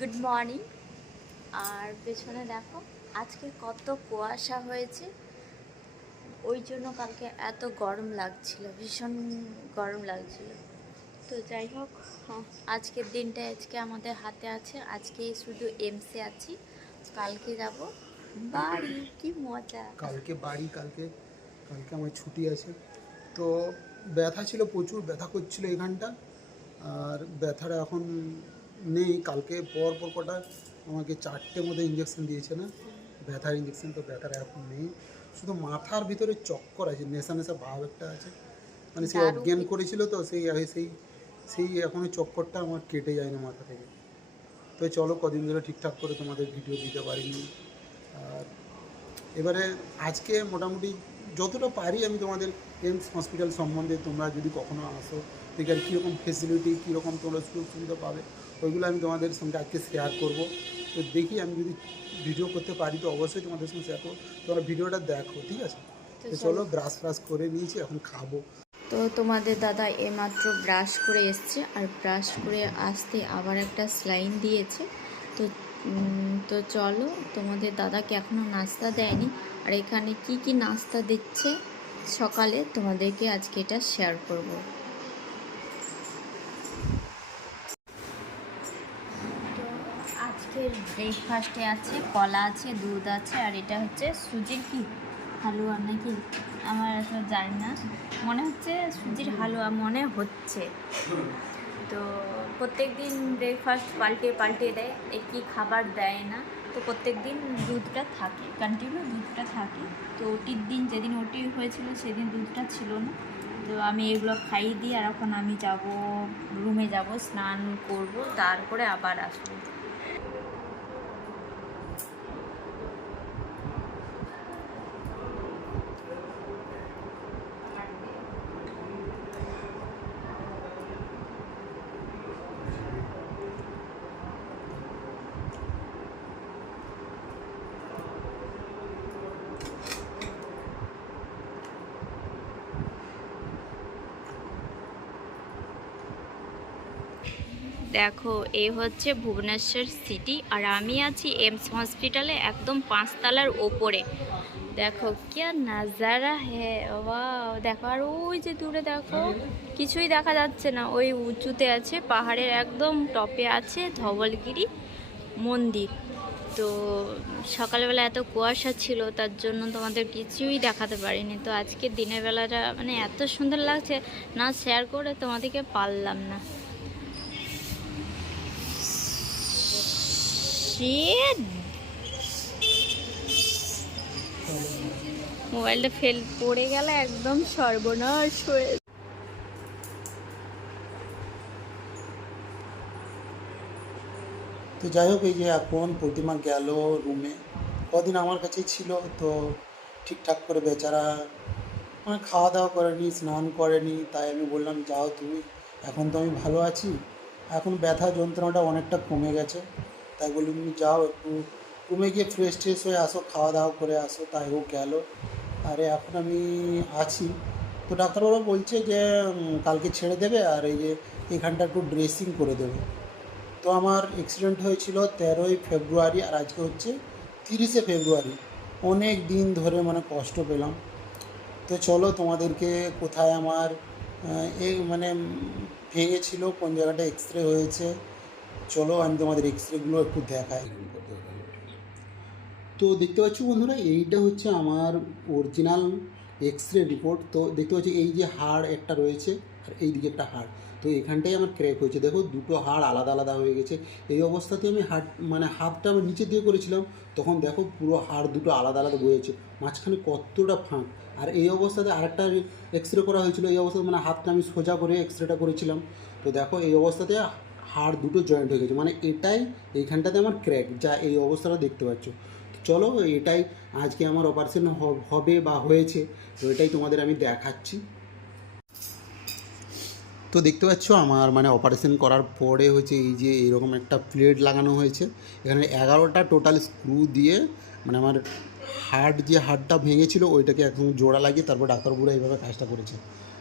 Good morning আর পেছনে দেখো আজকে কত কুয়াশা হয়েছে। ওই জন্য কালকে এত গরম লাগছিল ভীষণ গরম লাগছিল। তো যাই হোক হ্যাঁ, আজকের দিনটা আজকে আমাদের হাতে আছে। আজকে শুধু এমসে আছি। কালকে যাব বাড়ি কি মজা। কালকে বাড়ি কালকে কালকে আমার ছুটি আছে। তো ব্যথা ছিল প্রচুর ব্যথা করছিল এখানটা। আর ব্যথাটা এখন নেই কালকে পর পর কটা আমাকে চারটে মতো ইঞ্জেকশন দিয়েছে না। ব্যথার ইঞ্জেকশন তো ব্যথার এখন নেই। শুধু মাথার ভিতরে চক্কর আছে নেশা নেশা ভাব একটা আছে। মানে সেই অজ্ঞান করেছিল তো সেই সেই সেই এখনও চক্করটা আমার কেটে যায় না মাথা থেকে। তো চলো কদিন ধরে ঠিকঠাক করে তোমাদের ভিডিও দিতে পারিনি। আর এবারে আজকে মোটামুটি যতটা পারি আমি তোমাদের এমস হসপিটাল সম্বন্ধে তোমরা যদি কখনো আসো এখানে কীরকম ফেসিলিটি কীরকম তোমরা সুযোগ সুবিধা পাবে ওইগুলো আমি তোমাদের সঙ্গে আজকে শেয়ার করব। তো দেখি আমি যদি ভিডিও করতে পারি তো অবশ্যই তোমাদের সঙ্গে শেয়ার করব। তোমরা ভিডিওটা দেখো ঠিক আছে? তো। চলো। ব্রাশ ফ্রাশ করে নিয়েছি এখন খাব। তো তোমাদের দাদা এমাত্র ব্রাশ করে এসছে আর ব্রাশ করে আসতে আবার একটা স্লাইন দিয়েছে। তো তো চলো তোমাদের দাদাকে এখনও নাস্তা দেয়নি। আর এখানে কি কি নাস্তা দিচ্ছে সকালে তোমাদেরকে আজকে এটা শেয়ার করব তো আজকের ব্রেকফাস্টে আছে, কলা আছে, দুধ আছে, আর এটা হচ্ছে সুজির কি? হালুয়া নাকি? আমার আসলে জানি না। মনে হচ্ছে সুজির হালুয়া, মনে হচ্ছে। তো প্রত্যেক দিন ব্রেকফাস্ট পাল্টে পাল্টে দেয় একই খাবার দেয় না? তো প্রত্যেক দিন দুধটা থাকে কন্টিনিউ দুধটা থাকে। তো ওটির দিন যেদিন ওটি হয়েছিল, সেদিন দুধটা ছিল না। তো আমি এগুলো খাইয়ে দিই, আর এখন আমি যাব, রুমে যাব, স্নান করব, তারপরে আবার আসব। দেখো, এ হচ্ছে ভুবনেশ্বর সিটি আর আমি আছি এমস হসপিটালে একদম পাঁচতলার ওপরে। দেখো, কে নাজারা হে ওয়াও, দেখো, আর ওই যে দূরে দেখো, কিছুই দেখা যাচ্ছে না। ওই উঁচুতে আছে, পাহাড়ের একদম টপে আছে ধবলগিরি মন্দির। তো সকালবেলা এত কুয়াশা ছিল, তার জন্য তোমাদের কিছুই দেখাতে পারিনি। তো আজকে দিনের বেলাটা মানে এত সুন্দর লাগছে, না শেয়ার করে তোমাদেরকে পারলাম না। Shit! মোবাইলটা ফেল পড়ে গেল একদম সর্বনাশ হয়ে তো যাই হোক, এই যে এখন প্রতিমা গেল রুমে কদিন আমার কাছেই ছিল, তো ঠিকঠাক করে বেচারা মানে খাওয়া দাওয়া করেনি, স্নান করেনি, তাই আমি বললাম, যাও তুমি, এখন তো আমি ভালো আছি। এখন ব্যথা যন্ত্রণাটা অনেকটা কমে গেছে। তাই বলি তুমি যাও একটু রুমে গিয়ে ফ্রেশ ট্রেশ হয়ে আসো, খাওয়া দাওয়া করে আসো। তাই ও গেল। আরে এখন আমি আছি। তো ডাক্তারবাবু বলছে যে কালকে ছেড়ে দেবে আর এই যে এখানটা একটু ড্রেসিং করে দেবে। তো আমার অ্যাক্সিডেন্ট হয়েছিল তেরোই ফেব্রুয়ারি আর আজকে হচ্ছে তিরিশে ফেব্রুয়ারি। অনেক দিন ধরে মানে কষ্ট পেলাম। তো চলো তোমাদেরকে কোথায় আমার এই মানে ভেঙেছিল, কোন জায়গাটা এক্স রে হয়েছে চলো, আমি তোমাদের এক্স রেগুলো একটু দেখাই। তো দেখতে পাচ্ছ বন্ধুরা, এইটা হচ্ছে আমার অরিজিনাল এক্স রে রিপোর্ট তো দেখতে পাচ্ছি এই যে হাড় একটা রয়েছে, আর এই দিকে একটা হাড়। তো এখানটাই আমার ক্র্যাক হয়েছে। দেখো, দুটো হাড় আলাদা আলাদা হয়ে গেছে। এই অবস্থাতে আমি হাট মানে হাতটা আমি নিচে দিয়ে করেছিলাম, তখন দেখো পুরো হাড় দুটো আলাদা আলাদা বয়েছে মাঝখানে কতটা ফাঁক। আর এই অবস্থাতে আরেকটা এক্স রে করা হয়েছিল। এই অবস্থাতে মানে হাতটা আমি সোজা করে এক্স রেটা করেছিলাম। তো দেখো, এই অবস্থাতে হাড় দুটো জয়েন্ট হয়ে গেছে। মানে এটাই এইখানটাতে আমার ক্র্যাক যা এই অবস্থাটা দেখতে পাচ্ছ। চলো, এটাই আজকে আমার অপারেশন হবে বা হয়েছে, তো এটাই তোমাদের আমি দেখাচ্ছি। তো দেখতে পাচ্ছ, আমার মানে অপারেশন করার পরে হচ্ছে এই যে এরকম একটা প্লেট লাগানো হয়েছে। এখানে এগারোটা টোটাল স্ক্রু দিয়ে মানে আমার হাড় যে হাড়টা ভেঙেছিল, ওইটাকে একদম জোড়া লাগিয়ে তারপর ডাক্তারবাবুরা এইভাবে কাজটা করেছে।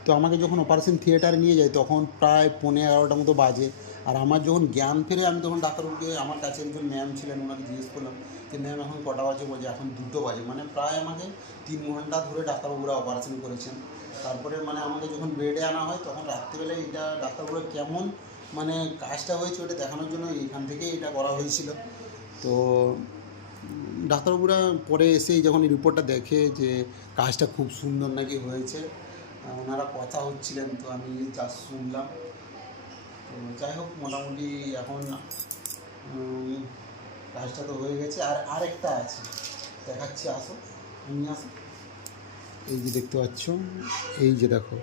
তো আমাকে যখন অপারেশন থিয়েটারে নিয়ে যায়, তখন প্রায় পনেরো এগারোটার মতো বাজে। আর আমার যখন জ্ঞান ফিরে, আমি তখন ডাক্তারবাবুকে, আমার কাছে একজন ম্যাম ছিলেন, ওনাকে জিজ্ঞেস করলাম যে ম্যাম এখন কটা বাজে? বলছে, এখন দুটো বাজে। মানে প্রায় আমাকে তিন ঘণ্টা ধরে ডাক্তারবাবুরা অপারেশন করেছেন। তারপরে মানে আমাকে যখন বেডে আনা হয়, তখন রাত্রিবেলায় এটা ডাক্তারবাবুরা কেমন মানে কাজটা হয়েছে ওটা দেখানোর জন্য এখান থেকেই এটা করা হয়েছিল। তো ডাক্তারবাবুরা পরে এসেই যখন রিপোর্টটা দেখে যে, কাজটা খুব সুন্দর নাকি হয়েছে? ওনারা কথা হচ্ছিলেন তো আমি যা শুনলাম। তো যাই হোক, মোটামুটি এখন কাজটা তো হয়ে গেছে। আর আরেকটা আছে। দেখাচ্ছি, আসো, তুমি আসো। এই যে দেখতে পাচ্ছ, এই যে দেখো,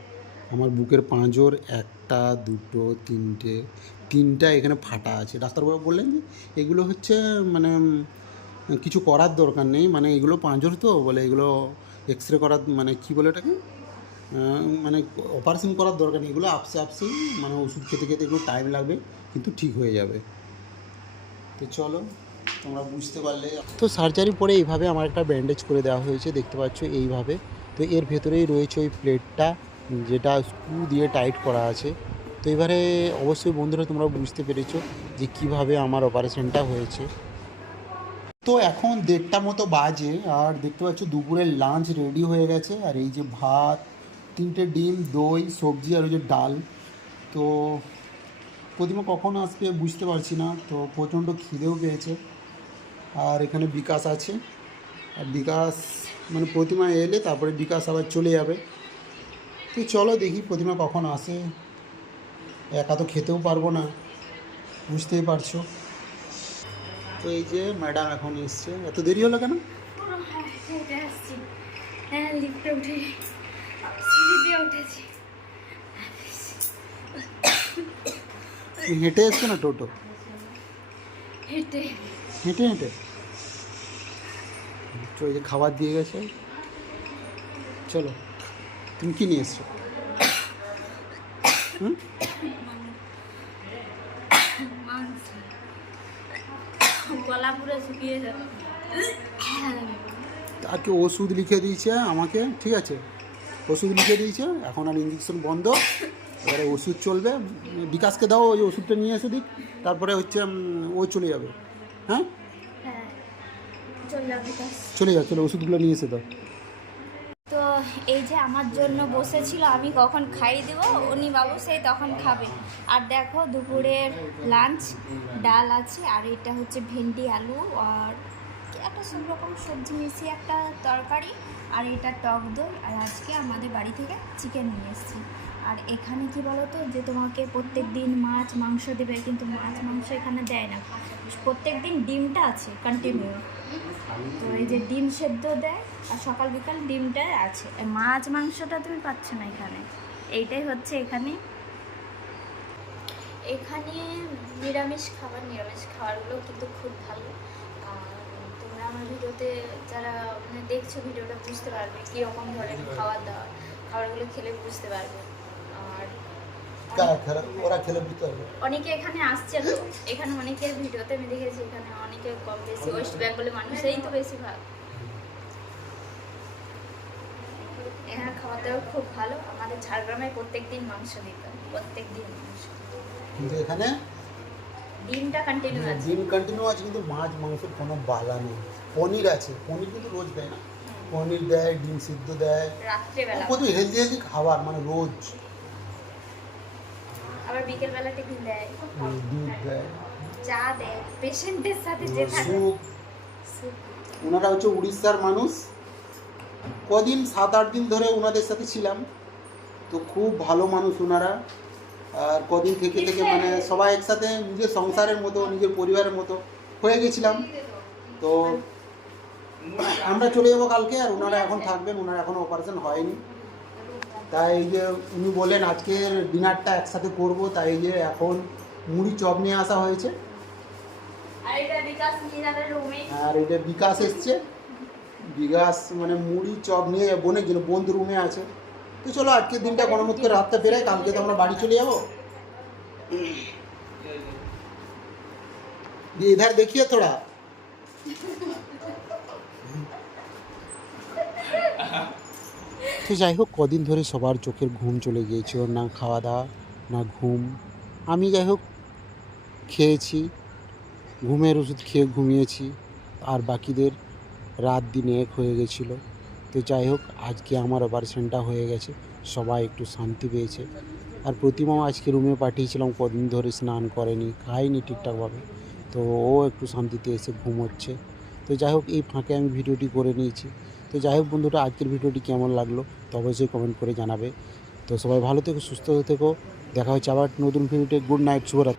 আমার বুকের পাঁজর একটা, দুটো, তিনটে, তিনটা এখানে ফাটা আছে। ডাক্তারবাবু বললেন যে, এগুলো হচ্ছে মানে কিছু করার দরকার নেই। মানে এগুলো পাঁজর তো, বলে এগুলো এক্স রে করার মানে কি বলে ওটাকে? মানে অপারেশন করার দরকার নেই। এগুলো আপসে আপসেই মানে ওষুধ খেতে খেতে একটু টাইম লাগবে, কিন্তু ঠিক হয়ে যাবে। তো চলো, তোমরা বুঝতে পারলে। তো সার্জারি পরে এইভাবে আমার একটা ব্যান্ডেজ করে দেওয়া হয়েছে, দেখতে পাচ্ছ এইভাবে। তো এর ভেতরেই রয়েছে ওই প্লেটটা যেটা স্ক্রু দিয়ে টাইট করা আছে। তো এবারে অবশ্যই বন্ধুরা, তোমরা বুঝতে পেরেছ যে কীভাবে আমার অপারেশনটা হয়েছে। তো এখন দেড়টা মতো বাজে, আর দেখতে পাচ্ছ দুপুরের লাঞ্চ রেডি হয়ে গেছে। আর এই যে ভাত তিনটে ডিম, দই, সবজি আর ওই যে ডাল। তো প্রতিমা কখন আসবে বুঝতে পারছি না, তো প্রচণ্ড খিদেও পেয়েছে। আর এখানে বিকাশ আছে। আর বিকাশ মানে প্রতিমা এলে তারপরে বিকাশ আবার চলে যাবে। তো চলো দেখি প্রতিমা কখন আসে। একা তো খেতেও পারব না, বুঝতেই পারছ। তো এই যে ম্যাডাম এখন এসছে। এত দেরি হলো কেন? হ্যাঁ হ্যাঁ লিফটে উঠে সিঁড়ি দিয়ে উঠেছি তুমি হেঁটে এসছো না টোটো? হেঁটে। হেঁটে হেঁটে? এই যে খাবার দিয়ে গেছে। চলো তুমি কি নিয়ে এসছো? তাকে ওষুধ লিখে দিয়েছে আমাকে ঠিক আছে? ওষুধ লিখে দিয়েছে এখন আর ইঞ্জেকশন বন্ধ। এবারে ওষুধ চলবে বিকাশকে দাও ওই ওষুধটা নিয়ে এসে দিক তারপরে হচ্ছে ও চলে যাবে। হ্যাঁ? হ্যাঁ চল যাও চলে ওষুধগুলো নিয়ে এসে দাও। তো এই যে আমার জন্য বসেছিল আমি কখন খাইয়ে দেব? উনি বাবু সেই তখন খাবে। আর দেখো দুপুরের লাঞ্চ ডাল আছে আর এটা হচ্ছে ভেন্ডি আলু আর একটা সব রকম সবজি মিশিয়ে একটা তরকারি আর এটা টক দই আর আজকে আমাদের বাড়ি থেকে চিকেন নিয়ে এসেছি। আর এখানে কি বলো তো যে তোমাকে প্রত্যেক দিন মাছ, মাংস দেবে, কিন্তু মাছ, মাংস এখানে দেয় না। প্রত্যেক দিন ডিমটা আছে কন্টিনিউ তো এই যে ডিম সেদ্ধ দেয়, আর সকাল বিকাল ডিমটা আছে। মাছ, মাংসটা তুমি পাচ্ছ না এখানে। এইটাই হচ্ছে এখানে। এখানে নিরামিষ খাবার, নিরামিষ খাবারগুলো কিন্তু খুব ভালো। তোমরা আমার ভিডিওতে যারা মানে দেখছ ভিডিওটা, বুঝতে পারবে কীরকম ধরনের খাবার দাবার খাবারগুলো খেলে বুঝতে পারবে। কারা খেলা ওরা খেলে বুঝতে পারবে। অনেকে এখানে আসছে তো এখানে অনেকের ভিডিওতে আমি দেখেছি এখানে অনেকে কম বেশি ওয়েস্ট বেঙ্গলের মানুষই তো বেশিরভাগ। এখানে খাওয়া দাওয়া খুব ভালো আমাদের ঝাড়গ্রামে প্রত্যেক দিন মাংস দিত প্রত্যেক দিন মাংস। কিন্তু এখানে? ডিমটা কন্টিনিউ আছে। ডিম কন্টিনিউ আছে কিন্তু মাছ মাংসের কোনো বালা নেই। পনির আছে পনির কিন্তু রোজ দেয় না। পনির দেয় ডিম সিদ্ধ দেয়। প্রচুর হেলদি হেলদি খাবার মানে রোজ। আবার বিকেলবেলা টিফিন দেয়। দুধ দেয়। চা দেয়। পেশেন্টের সাথে যে থাকে। ওনারা হচ্ছে উড়িষ্যার মানুষ। কদিন সাত আট দিন ধরে ওনাদের সাথে ছিলাম। তো খুব ভালো মানুষ ওনারা। আর কদিন থেকে থেকে মানে সবাই একসাথে নিজের সংসারের মতো নিজের পরিবারের মতো হয়ে গেছিলাম। তো আমরা চলে যাব কালকে আর ওনারা এখন থাকবেন ওনারা এখনও অপারেশন হয়নি। তাই এই যে উনি বলেন আজকের ডিনারটা একসাথে করব তাই এই যে এখন মুড়ি চপ নিয়ে আসা হয়েছে আর এটা বিকাশ নিজেদের রুমে আর এটা বিকাশ এসছে বিকাশ মানে মুড়ি চপ নিয়ে বোনের জন্য বন্ধু রুমে আছে তো চলো আজকের দিনটা গণমত করে রাতটা বেরাই কালকে তো আমরা বাড়ি চলে যাবো ये इधर देखिए थोड़ा তো যাই হোক, কদিন ধরে সবার চোখের ঘুম চলে গিয়েছিল, না খাওয়া দাওয়া না ঘুম। আমি যাই হোক, খেয়েছি, ঘুমের ওষুধ খেয়ে ঘুমিয়েছি, আর বাকিদের রাত দিন এক হয়ে গেছিল। তো যাই হোক, আজকে আমার অপারেশনটা হয়ে গেছে, সবাই একটু শান্তি পেয়েছে। আর প্রতিমাও আজকে রুমে পাঠিয়েছিলাম, কদিন ধরে স্নান করেনি, খায়নি ঠিকঠাকভাবে। তো ও একটু শান্তিতে এসে ঘুমোচ্ছে। তো যাই হোক, এই ফাঁকে আমি ভিডিওটি করে নিয়েছি। তো যাই হোক বন্ধুরা, আজকের ভিডিওটি কেমন লাগল তো অবশ্যই কমেন্ট করে জানাবে। তো সবাই ভালো থেকো, সুস্থ থেকো। দেখা হচ্ছে আবার নতুন ভিডিওতে। গুড নাইট, শুভরাত্রি।